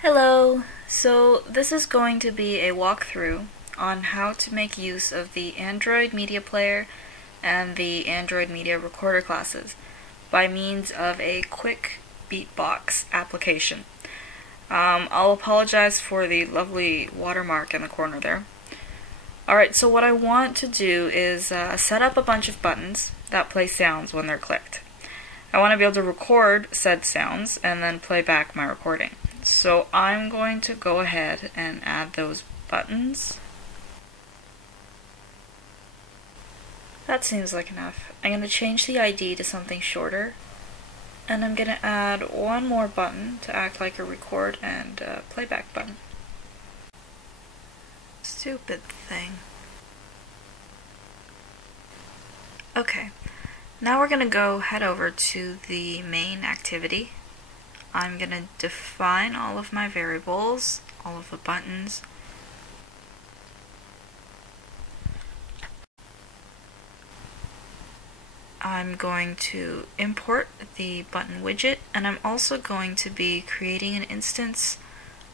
Hello! So this is going to be a walkthrough on how to make use of the Android MediaPlayer and the Android MediaRecorder classes by means of a quick beatbox application. I'll apologize for the lovely watermark in the corner there. Alright, so what I want to do is set up a bunch of buttons that play sounds when they're clicked. I want to be able to record said sounds and then play back my recording. So I'm going to go ahead and add those buttons. That seems like enough. I'm going to change the ID to something shorter, and I'm going to add one more button to act like a record and playback button. Stupid thing. Okay, now we're going to head over to the main activity. I'm going to define all of my variables, all of the buttons. I'm going to import the button widget, and I'm also going to be creating an instance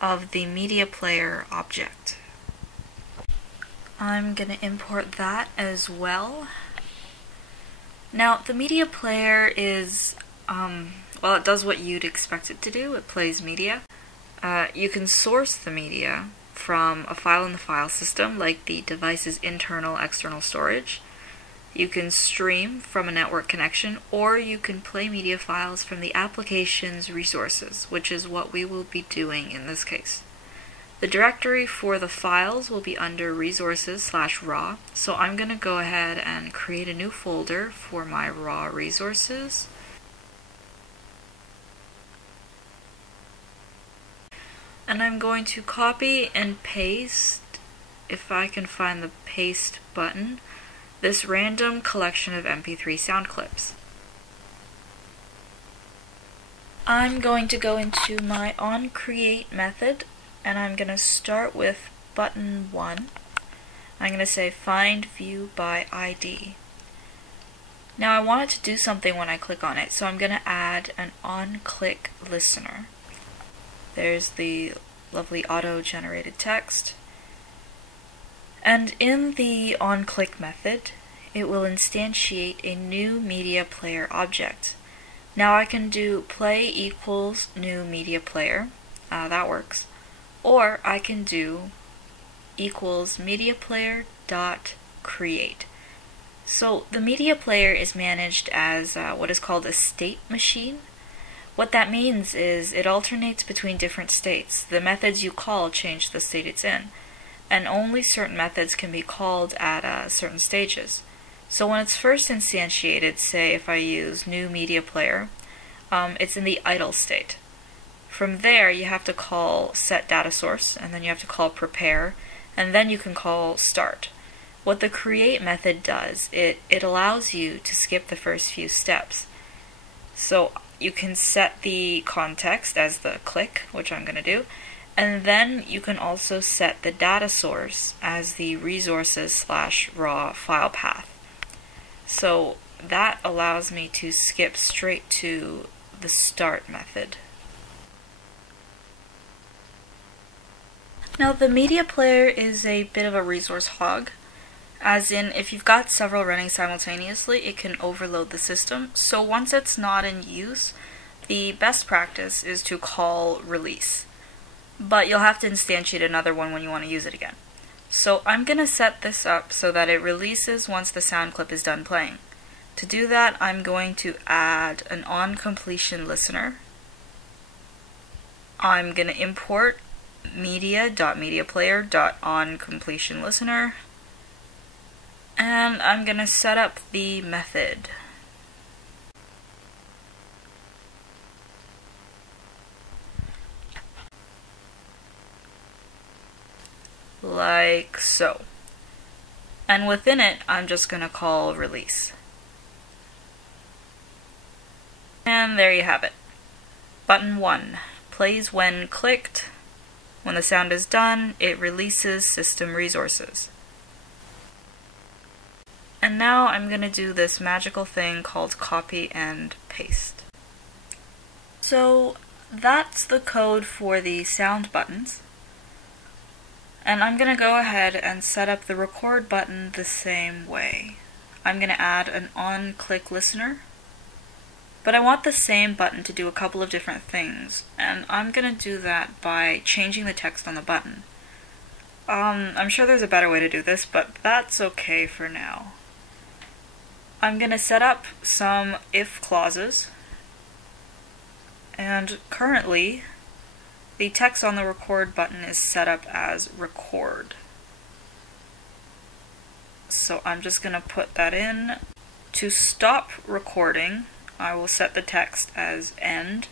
of the MediaPlayer object. I'm going to import that as well. Now, the MediaPlayer is well, it does what you'd expect it to do. It plays media. You can source the media from a file in the file system, like the device's internal/external storage. You can stream from a network connection, or you can play media files from the application's resources, which is what we will be doing in this case. The directory for the files will be under resources/raw, so I'm going to go ahead and create a new folder for my raw resources. And I'm going to copy and paste, if I can find the paste button, this random collection of MP3 sound clips. I'm going to go into my onCreate method, and I'm going to start with button 1. I'm going to say find view by ID. Now I want it to do something when I click on it, so I'm going to add an on-click listener. There's the lovely auto-generated text. And in the onClick method, it will instantiate a new MediaPlayer object. Now I can do play equals new MediaPlayer, that works. Or I can do equals MediaPlayer dot create. So the MediaPlayer is managed as what is called a state machine. What that means is it alternates between different states. The methods you call change the state it's in, and only certain methods can be called at certain stages. So when it's first instantiated, say if I use new MediaPlayer, it's in the idle state. From there you have to call set data source, and then you have to call prepare, and then you can call start. What the create method does, it allows you to skip the first few steps. So you can set the context as the click, which I'm going to do, and then you can also set the data source as the resources/raw file path. So that allows me to skip straight to the start method. Now the MediaPlayer is a bit of a resource hog, as in if you've got several running simultaneously, it can overload the system. So once it's not in use, the best practice is to call release. But you'll have to instantiate another one when you want to use it again. So I'm going to set this up so that it releases once the sound clip is done playing. To do that, I'm going to add an on-completion listener. I'm going to import media.mediaplayer.onCompletionListener, and I'm going to set up the method. Like so. And within it, I'm just going to call release. And there you have it. Button 1 plays when clicked. When the sound is done, it releases system resources. And now I'm going to do this magical thing called copy and paste. So that's the code for the sound buttons. And I'm going to go ahead and set up the record button the same way. I'm going to add an on-click listener, but I want the same button to do a couple of different things, and I'm going to do that by changing the text on the button. I'm sure there's a better way to do this, but that's okay for now. I'm going to set up some if clauses, and currently the text on the record button is set up as record. So I'm just going to put that in. To stop recording, I will set the text as end.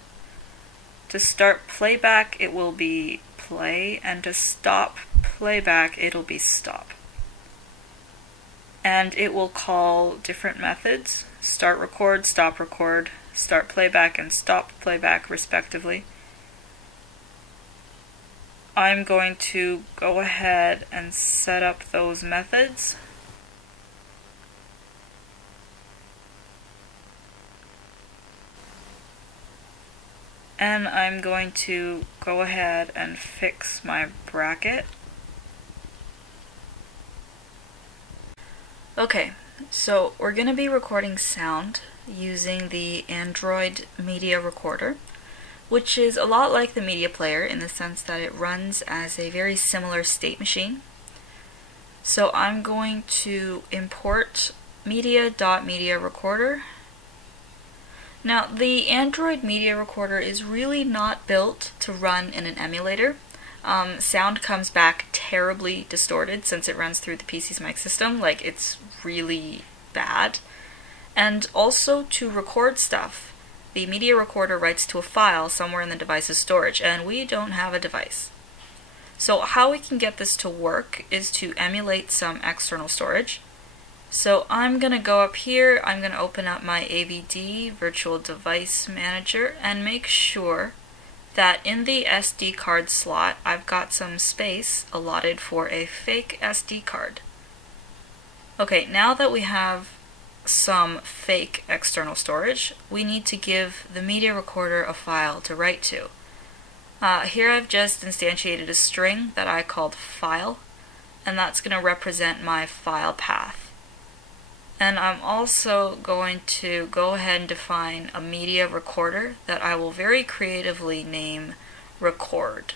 To start playback, it will be play, and to stop playback, it'll be stop. And it will call different methods: start record, stop playback, and stop playback respectively. I'm going to go ahead and set up those methods. And I'm going to go ahead and fix my bracket. Okay, so we're going to be recording sound using the Android MediaRecorder, which is a lot like the MediaPlayer in the sense that it runs as a very similar state machine. So I'm going to import media.MediaRecorder. Now, the Android MediaRecorder is really not built to run in an emulator. Sound comes back terribly distorted since it runs through the PC's mic system, like it's really bad. And also to record stuff, the MediaRecorder writes to a file somewhere in the device's storage, and we don't have a device. So how we can get this to work is to emulate some external storage. So I'm going to go up here, I'm going to open up my AVD Virtual Device Manager and make sure that in the SD card slot I've got some space allotted for a fake SD card. Okay, now that we have some fake external storage, we need to give the MediaRecorder a file to write to. Here I've just instantiated a string that I called file, and that's going to represent my file path. And I'm also going to go ahead and define a MediaRecorder that I will very creatively name record.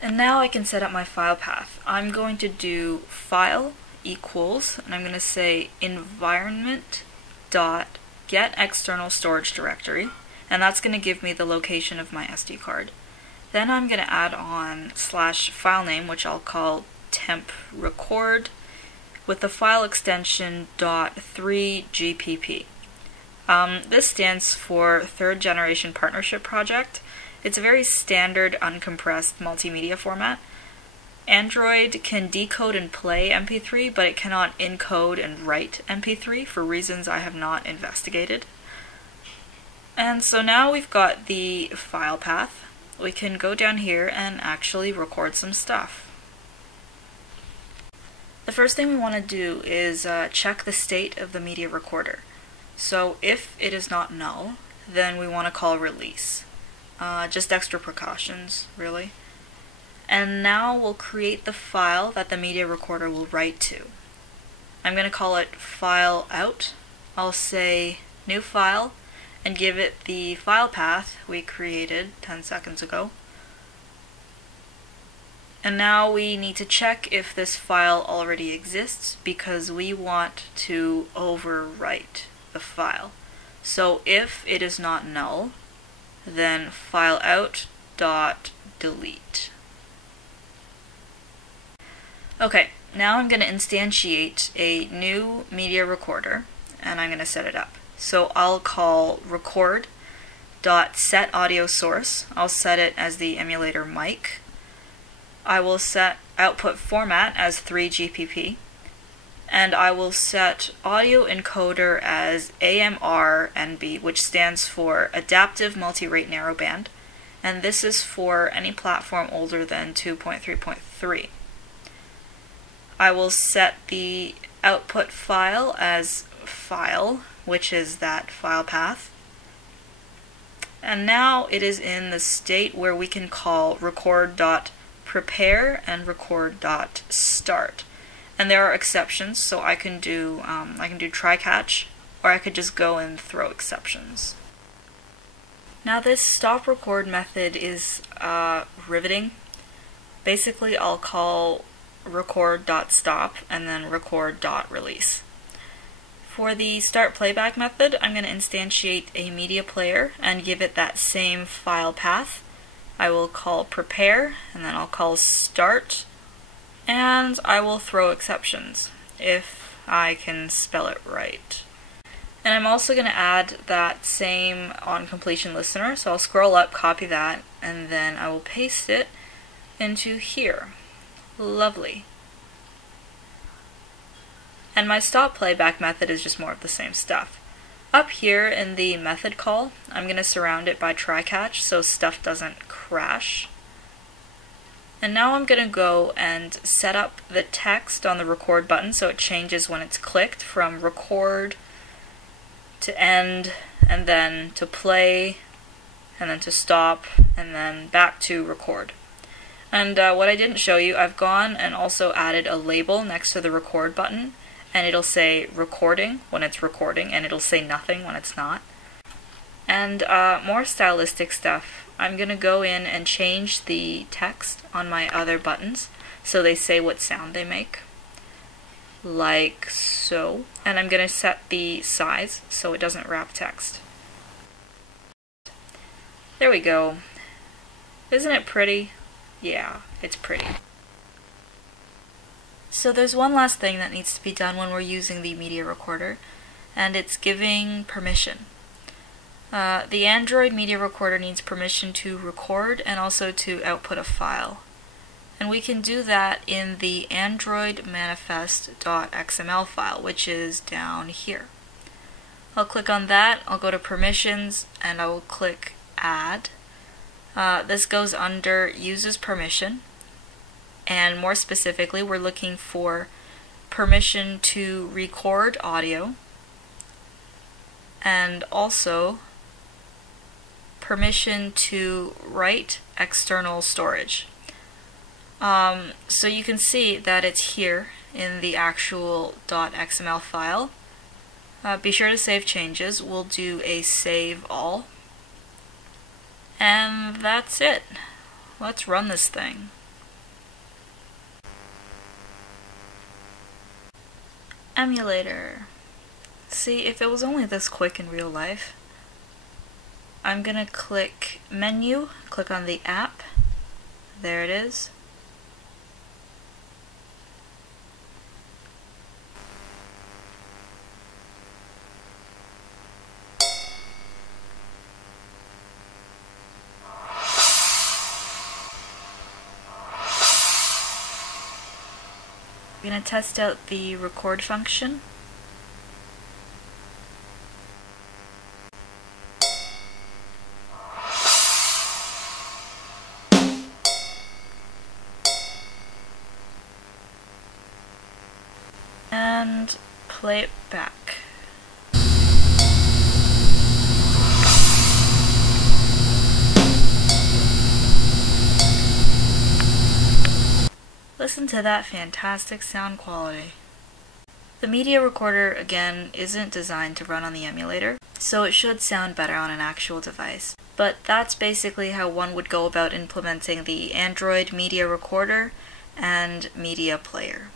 And now I can set up my file path. I'm going to do file equals, and I'm going to say environment.getExternalStorageDirectory, and that's going to give me the location of my SD card. Then I'm going to add on /filename, which I'll call temp_record, with the file extension .3gpp. This stands for Third Generation Partnership Project. It's a very standard uncompressed multimedia format. Android can decode and play MP3, but it cannot encode and write MP3 for reasons I have not investigated. And so now we've got the file path. We can go down here and actually record some stuff. The first thing we want to do is check the state of the MediaRecorder. So if it is not null, then we want to call release. Just extra precautions, really. And now we'll create the file that the MediaRecorder will write to. I'm going to call it file out. I'll say new file and give it the file path we created 10 seconds ago. And now we need to check if this file already exists because we want to overwrite the file. So if it is not null, then fileout.delete. Okay, now I'm going to instantiate a new MediaRecorder and I'm going to set it up. So I'll call record.setAudioSource. I'll set it as the emulator mic. I will set output format as 3GPP, and I will set audio encoder as AMR-NB, which stands for Adaptive Multi-Rate Narrowband, and this is for any platform older than 2.3.3. I will set the output file as file, which is that file path, And now it is in the state where we can call record.prepare and record.start. And there are exceptions, so I can do try catch, or I could just go and throw exceptions. Now this stop record method is riveting. Basically, I'll call record.stop and then record.release. For the start playback method, I'm going to instantiate a MediaPlayer and give it that same file path. I will call prepare, and then I'll call start, and I will throw exceptions, if I can spell it right. And I'm also going to add that same onCompletion listener, so I'll scroll up, copy that, and then I will paste it into here. Lovely. And my stop playback method is just more of the same stuff. Up here in the method call, I'm going to surround it by try catch so stuff doesn't crash. And now I'm going to go and set up the text on the record button so it changes when it's clicked from record to end, and then to play, and then to stop, and then back to record. And what I didn't show you, I've gone and also added a label next to the record button, and it'll say recording when it's recording, and it'll say nothing when it's not. And more stylistic stuff, I'm going to go in and change the text on my other buttons so they say what sound they make. Like so. And I'm going to set the size so it doesn't wrap text. There we go. Isn't it pretty? Yeah, it's pretty. So there's one last thing that needs to be done when we're using the MediaRecorder, and it's giving permission. The Android MediaRecorder needs permission to record and also to output a file. And we can do that in the Android manifest.xml file, which is down here. I'll click on that, I'll go to permissions, and I will click add. This goes under uses permission, and more specifically we're looking for permission to record audio and also permission to write external storage. So you can see that it's here in the actual .xml file. Be sure to save changes. We'll do a save all. And that's it. Let's run this thing. Emulator. See, if it was only this quick in real life. I'm gonna click menu, click on the app. There it is. I'm going to test out the record function. And play it back. Listen to that fantastic sound quality. The MediaRecorder, again, isn't designed to run on the emulator, so it should sound better on an actual device. But that's basically how one would go about implementing the Android MediaRecorder and MediaPlayer.